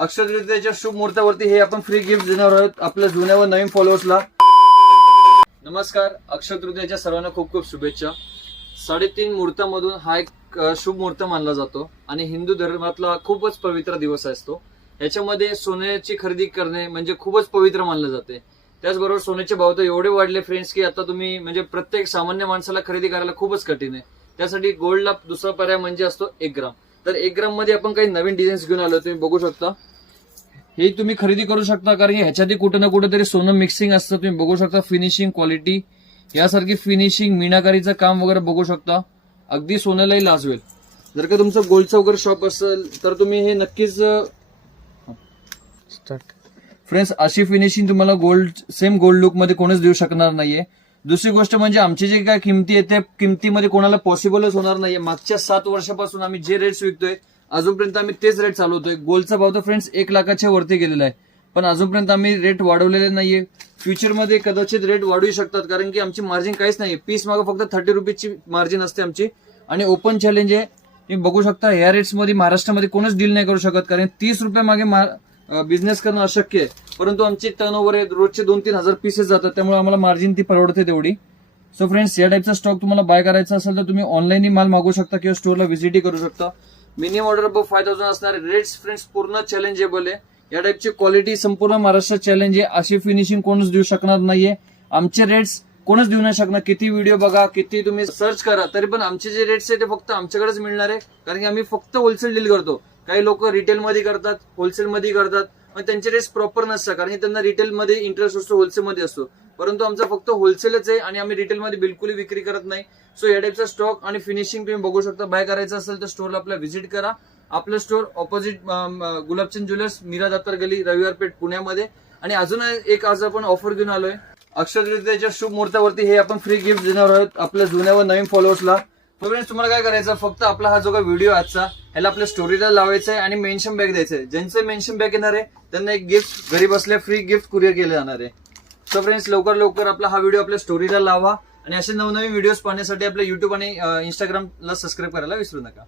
अक्षय तृतीयेच्या शुभ मुहूर्तावरती हे आपण फ्री गिफ्ट देणार आहोत आपल्या जुन्या व नवीन फॉलोअर्सला. नमस्कार, अक्षय तृतीयेच्या सर्वांना खूप खूप शुभेच्छा. 3.5 मुहूर्तामधून हा एक शुभ मुहूर्त मानला जातो आणि हिंदू धर्मातला खूपच पवित्र दिवस असतो. याच्यामध्ये सोन्याची खरेदी करणे म्हणजे खूपच पवित्र मानलं जाते. त्याचबरोबर सोन्याचे भाव तर एवढे वाढले फ्रेंड्स की आता तुम्ही म्हणजे प्रत्येक सामान्य माणसाला खरेदी करायला खूपच कठीण आहे. त्यासाठी गोल्डला दुसरा पर्याय म्हणजे असतो 1 ग्राम. तर 1 ग्राम मध्ये आपण काही नवीन डिझाईन्स घेऊन आलो, तुम्ही बघू शकता. हे तुम्ही खरेदी करू शकता कारण की ह्याच्यात कुठं ना कुठेतरी सोनं मिक्सिंग असतं. तुम्ही बघू शकता फिनिशिंग क्वालिटी यासारखी फिनिशिंग मीनाकारीचं काम वगैरे बघू शकता. अगदी सोन्यालाही लाजवेल. जर का तुमचं गोल्डचं वगैरे शॉप असेल तर तुम्ही हे नक्कीच फ्रेंड्स अशी फिनिशिंग तुम्हाला सेम गोल्ड लुक मध्ये कोणीच देऊ शकणार नाहीये. दुसरी गोष्ट म्हणजे आमची जे काय किमती आहे त्या किमतीमध्ये कोणाला पॉसिबलच होणार नाहीये. मागच्या 7 वर्षापासून आम्ही जे रेट्स विकतोय अजूनपर्यंत आम्ही तेच रेट चालवतोय. गोल्डचा भाव तर फ्रेंड्स 1 लाखाच्या वरती गेलेला आहे, पण अजूनपर्यंत आम्ही रेट वाढवलेले नाहीये. फ्युचरमध्ये कदाचित रेट वाढू शकतात कारण की आमची मार्जिन काहीच नाहीये. पीस मागे फक्त 30 रुपीजची मार्जिन असते आमची. आणि ओपन चॅलेंज आहे, तुम्ही बघू शकता. या रेट्स मध्ये महाराष्ट्रामध्ये कोणच डील नाही करू शकत कारण 30 रुपये मागे बिझनेस करणं अशक्य आहे. परंतु आमचे टर्नओव्हर आहे रोजचे 2-3 हजार पीसेस जातात, त्यामुळे आम्हाला मार्जिन ती परवडते तेवढी. सो फ्रेंड्स, या टाईपचा स्टॉक तुम्हाला बाय करायचा असेल तर तुम्ही ऑनलाईनही माल मागवू शकता किंवा स्टोअरला व्हिजिटही करू शकता. मिनिमम ऑर्डर अबव 5000 असणारे रेट्स फ्रेंड्स पूर्ण चॅलेंजेबल आहे. या टाईपची क्वालिटी संपूर्ण महाराष्ट्रात चॅलेंज आहे. अशी फिनिशिंग कोणच देऊ शकणार नाहीये. आमचे रेट्स कोणच देऊ नाही शकणार. किती व्हिडिओ बघा, किती तुम्ही सर्च करा, तरी पण आमचे जे रेट्स आहे ते फक्त आमच्याकडेच मिळणार आहे कारण की आम्ही फक्त होलसेल डील करतो. काही लोक रिटेलमध्ये करतात, होलसेलमध्ये करतात, पण त्यांचे रेट्स प्रॉपर नसतात कारण की त्यांना रिटेलमध्ये इंटरेस्ट असतो, होलसेलमध्ये असतो. परंतु आमचा फक्त होलसेलच आहे आणि आम्ही रिटेलमध्ये बिलकुल विक्री करत नाही. सो या टाईपचा स्टॉक आणि फिनिशिंग तुम्ही बघू शकता. बाय करायचं असेल तर स्टोअरला आपला व्हिजिट करा. आपलं store opposite Gulabchand jewellers, Meera Datar Gali, Raviwar Peth, पुण्यामध्ये. आणि अजून एक आज आपण ऑफर घेऊन आलोय. अक्षय तृतीयेच्या शुभ मुहूर्तावरती हे आपण फ्री गिफ्ट देणार आहोत आपल्या जुन्या व नवीन फॉलोअर्सला. फ्रेंड्स, तुम्हाला काय करायचं, फक्त आपला हा जो काय व्हिडिओ आजचा ह्याला आपल्या स्टोरीला लावायचा आहे आणि मेन्शन बॅग द्यायचं आहे. ज्यांचं मेन्शन बॅग येणार आहे त्यांना एक गिफ्ट घरी बसल्या फ्री गिफ्ट कुरिअर केलं जाणार आहे. सो फ्रेंड्स, लवकर आपला हा व्हिडिओ आपल्या स्टोरीला लावा आणि असे नवनवीन व्हिडिओज पाहण्यासाठी आपल्या युट्यूब आणि इंस्टाग्रामला सबस्क्राईब करायला विसरू नका.